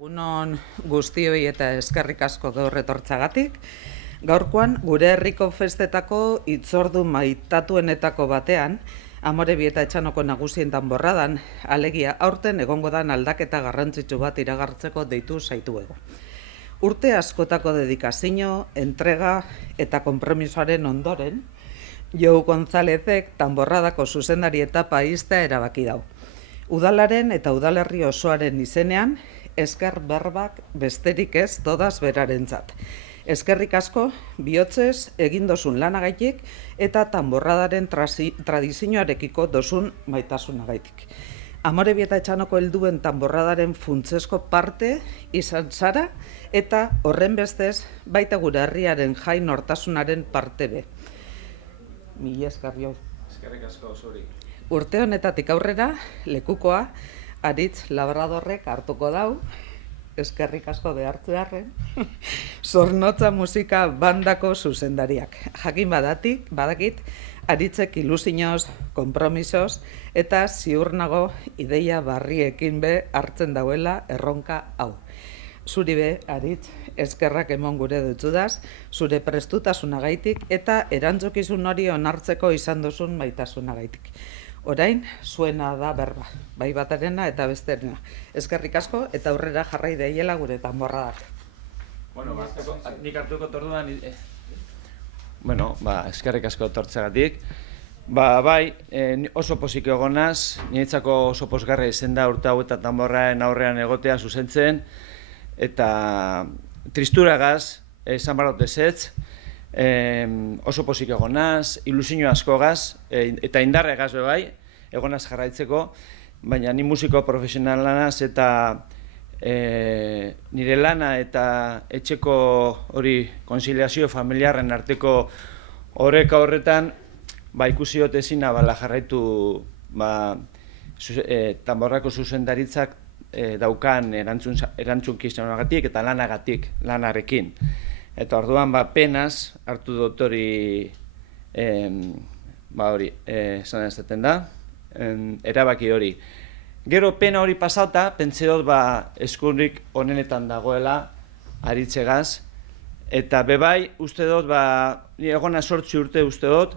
Egunon guztioi eta eskerrik asko gaur etortzagatik. Gaurkoan, gure herriko festetako hitzordu maitatuenetako batean, Amorebi eta Etxanoko nagusien danborradan, alegia aurten egongo dan aldaketa garrantzitsu bat iragartzeko deitu zaituego. Urte askotako dedikazio, entrega eta konpromisoaren ondoren, Jou Gonzálezek danborradako zuzendari etapa ixtea erabaki dau. Udalaren eta udalerri osoaren izenean, esker berbak besterik ez todaz berarentzat. Eskerrik asko, bihotzez egin dozun lanagaitik eta danborradaren tradizioarekiko dozun maitasunagaitik. Amorebi eta Etxanoko helduen danborradaren funtsesko parte izan zara eta horren bestez baita gure herriaren jai nortasunaren parte be. Mila esker jau. Eskerrik asko zuri. Urte honetatik aurrera, lekukoa, Aritz Labradorrek hartuko dau, eskerrik asko behartzearren, Zornotza musika bandako zuzendariak. Jakin badakit, Aritzek ilusinoz, konpromisoz eta ziur nago ideia barriekin be hartzen dauela erronka hau. Zuri be, Aritz, eskerrak emon gure dutzudaz, zure prestutasunagaitik eta erantzukizun hori onartzeko izan duzun maitasunagaitik. Orain, zuena da berba, bai batarena eta besterena. Eskerrik asko eta aurrera jarrai daiela gure danborradak. Bueno, nik hartuko torduan... eskerrik asko tortzegatik. Bai, oso pozik egonaz, niretzako oso posgarra izen da urte hau eta danborraren aurrean egotea zuzentzen, eta tristuragaz, esan barot ezetz, oso pozik egonaz, ilusio askogaz, eta indarregaz bai, egonaz jarraitzeko, baina ni musiko profesionalanaz eta nire lana eta etxeko hori konziliazio familiarren arteko oreka horretan, ikusi dut ezina jarraitu danborrako zuzendaritzak daukan erantzunkizunagatik eta lanarekin. Eta orduan, penaz hartu dut hori, esan ezaten da, erabaki hori. Gero pena hori pasauta, pentsa dut eskurrik onenetan dagoela aritzegaz, eta bebai uste dut, egona 8 urte uste dut,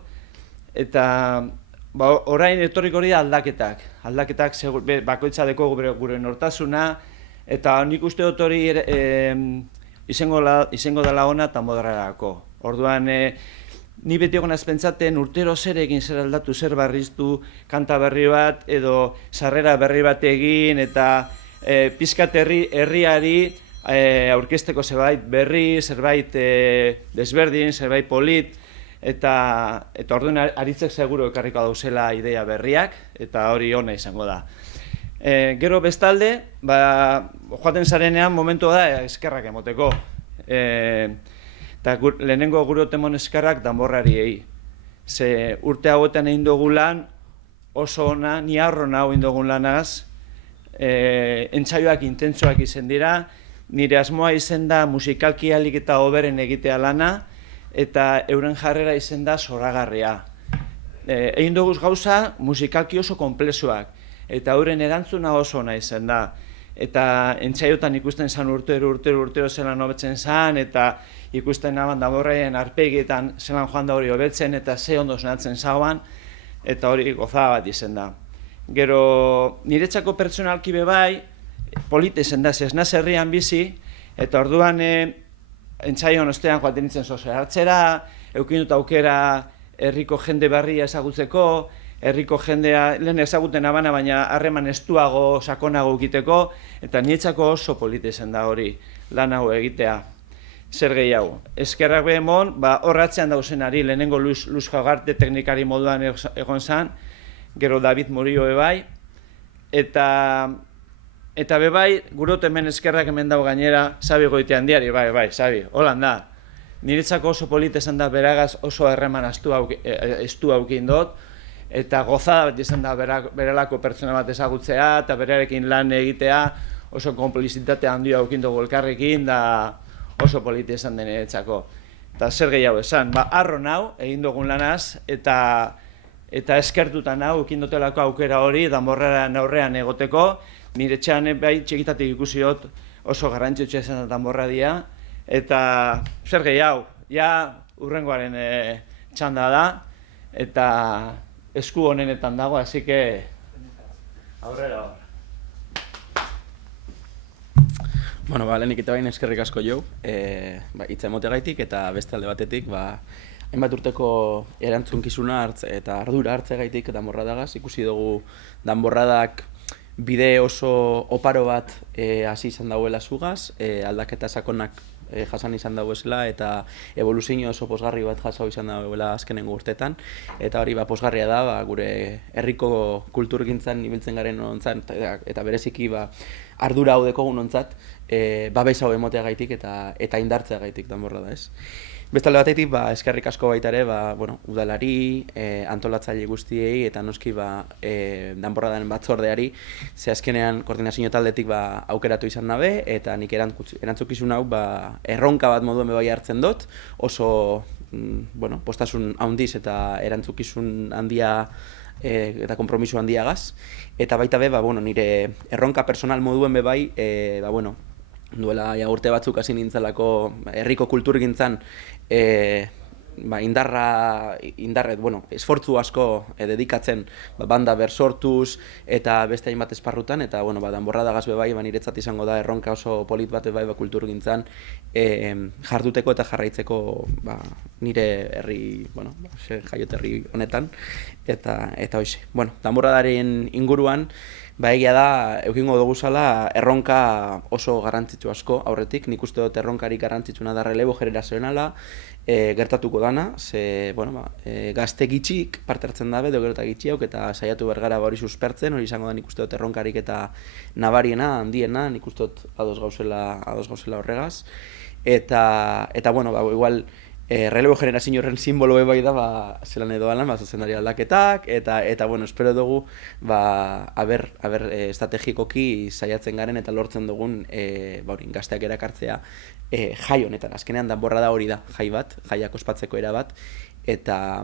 eta orain etorriko hori aldaketak. Aldaketak bakoitza deko gure nortasuna, eta nik uste dut hori izango dela ona eta moderarako. Orduan, ni beti egon azpentsaten urtero zer egin, zer aldatu, zer barriztu, kanta berri bat edo sarrera berri bat egin eta pizkat herriari aurkezteko zerbait berri, zerbait desberdin, zerbait polit, eta orduan Aritzek seguro ekarriko dauzela idea berriak eta hori ona izango da. Gero bestalde, joaten zarenean momentu da eskerrak emoteko. Eta lehenengo gure otemon eskerrak danborrariei. Ze urte hauetan egin dugu lan oso ona, ni harron hau egin dugun lanaz, entsaioak intentsoak izen dira, nire asmoa izen da musikalki alik eta hoberen egitea lana, eta euren jarrera izen da zoragarria. Egin dugu gauza musikalki oso konplexuak, eta euren erantzuna oso ona izen da. Eta entsaiotan ikusten zan urtero zelan hobetzen zan, eta ikusten naban danborraien arpegietan zelan joan da hori hobetzen, eta ze ondo sonatzen zauan, eta hori gozada bat izen da. Gero, niretzako pertsonalki bebai, polite izen da, ez herrian bizi, eta orduan entsaion ostean joaten nintzen sozio hartzera, eukin dut aukera herriko jende berria ezagutzeko, herriko jendea lehen ezaguten abana, baina harreman estuago, sakonago egiteko, eta niretzako oso polite zen da hori, lan hau egitea. Zer gehiago. Eskerrak behemon, horratzean dauzenari, lehenengo Luz Jagarte teknikari moduan egon zan, gero David Murillo ebai, eta bebai, gurot hemen eskerrak hemen dago gainera, Sabi Goitean diari, bai, Sabi, holan da. Niretzako oso polite zen da beragaz oso herreman estu haukin dut, eta gozada bat izan da berelako pertsona bat ezagutzea eta berarekin lan egitea, oso konplizitate handia haukin dugu elkarrekin, da oso polite izan denetzako. Eta zer gehiago esan, harron hau egin dugun lanaz, eta eskertutan hau ekin dutelako aukera hori danborraren aurrean egoteko, nire etxean bai txikitatik ikusi dut oso garrantzitsua izan da danborradia, eta zer gehiago, ja urrengoaren txanda da, eta esku honenetan dago, así que aurrera hor. Bueno, lehenik eta bain eskerrik asko jau, hitza emotegaitik eta beste alde batetik, hainbat urteko erantzunkizuna eta ardura hartzegaitik danborradagaz. Ikusi dugu danborradak bide oso oparo bat hasi izan dauela zugaz, aldaketa sakonak jasan izan dauezela eta evoluzio oso posgarri bat jasau izan dauela azkenengo urtetan. Eta hori posgarria da gure herriko kulturgintzan ibiltzen garen ontzat eta bereziki ardura hau dekogun ontzat babes hau emoteagaitik eta indartzeagaitik danborrada, ez? Bestalde batetik, eskerrik asko baita ere, udalari, antolatzaile guztiei eta noski danborradaren batzordeari, ze azkenean koordinazio taldetik aukeratu izan nabe, eta nik erantzukizun hau erronka bat moduen bebai hartzen dut, oso postasun handiz eta erantzukizun handia eta konpromiso handiagaz, eta baita be, nire erronka personal moduen bebai, duela urte batzuk hasi nintzelako herriko kulturgintzan esfortzu asko dedikatzen banda bersortuz eta beste hainbat esparrutan, eta danborradagaz bebai niretzat izango da erronka oso polit bat bebai kulturgintzan jarduteko eta jarraitzeko nire herri, jaioterri honetan, eta hoxe. Danborradaren inguruan egia da, eukingo dugu zala erronka oso garrantzitsu asko aurretik. Nik uste dut erronkarik garrantzitsuna da relebo generazionala gertatuko dana, ze gazte gitxik parte hartzen dabe, edo gero eta gitxiauk, eta saiatu bergara hori suspertzen, hori izango da nik uste dut erronkarik eta nabariena, handiena, nik uste dut ados gauzela horregaz. Eta igual, relebo generazio horren simbolo bai da, zelan edo alan, zuzendari aldaketak, eta espero dugu, estrategikoki saiatzen garen eta lortzen dugun gazteak erakartzea jai honetan. Azkenean danborrada hori da, jai bat, jaiak ospatzeko era bat, eta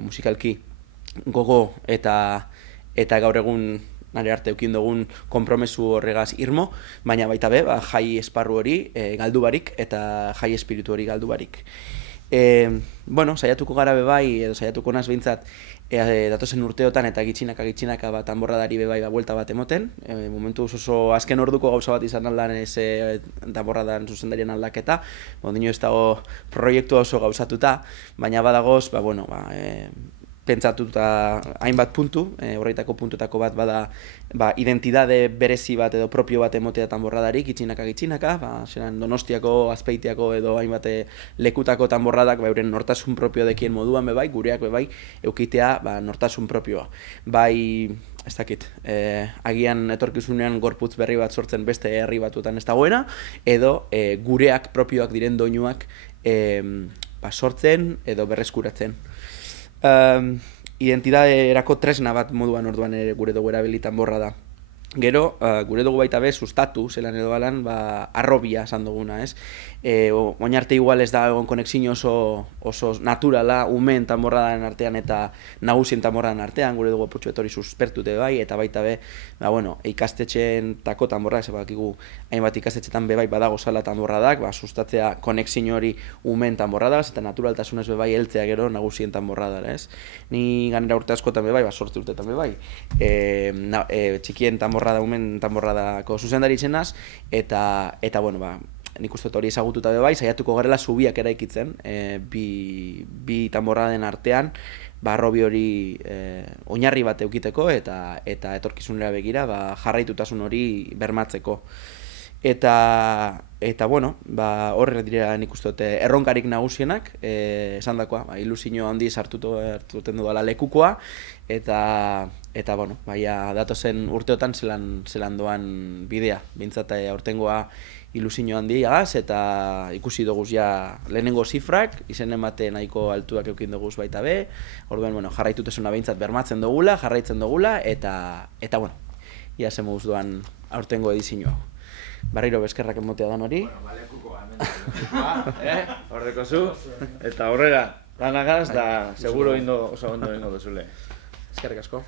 musikalki gogo eta gaur egun nire arte eukin dugun konpromesu horregaz irmo, baina baita be, jai esparru hori galdu barik eta jai espiritu hori galdu barik. Saiatuko gara bebai, edo saiatuko naz behintzat datozen urteotan eta gitxinaka danborradari bebai buelta bat emoten. Momentuz oso azken orduko gauza bat izan aldan danborradan zuzendarien aldaketa. Dino ez dago proiektua oso gauzatuta, baina badagoz, pentsatuta hainbat puntu, horretako puntutako bat bada identidade berezi bat edo propio bat emotea danborradarik, gitxinaka, zelan Donostiako, Azpeitiako edo hainbat lekutako danborradak euren nortasun propio dekien moduan bebai, gureak bebai, eukitea nortasun propioa. Ez dakit, agian etorkizunean gorputz berri bat sortzen beste herri batuetan ez dagoena, edo gureak propioak diren doinuak sortzen edo berreskuratzen. Identitaderako tresna bat moduan orduan gure dugu erabilitan borra da. Gero, gure dugu baita be, sustatu, zelan edo balan, arrobia esan duguna, ez? Oin arte igual ez da egon konexio oso naturala, umen danborradaren artean eta nagusien danborradaren artean, gure dugu putxu etori suspertute bai, eta baita be, ikastetxeen tako danborrak, zebakigu hainbat ikastetxetan bebai badago zala danborradak, sustatzea konexio hori umen danborradagaz, eta naturaltasunez bebai heltzea gero nagusien danborradara, ez? Ni ganera urte askotan bebai, sortzi urtetan bebai, txikien danborrada, umen danborradako zuzendari zenaz, eta nik uste hori ezagututa bebai, saiatuko garela zubiak eraikitzen, bi danborraden artean, arrobi hori oinarri bat eukiteko eta etorkizunera begira jarraitutasun hori bermatzeko. Eta horre dira nik uste dute erronkarik nagusienak, esan dakoa, ilusio handiz hartuten dudala lekukoa, eta datozen urteotan zelan doan bidea, bintzat aurtengoa ilusio handiagaz, eta ikusi duguz ja lehenengo zifrak, izen emate nahiko altuak eukin duguz baita be, orduan jarraitutasuna behintzat bermatzen dugula, jarraitzen dugula, eta ia zemuz doan aurtengo edizio hau. Barriro bezkerrak emotea dan hori. Hordeko zu, eta horrega lanagaz, da seguro oso ondo ingo duzule. Eskerrik asko.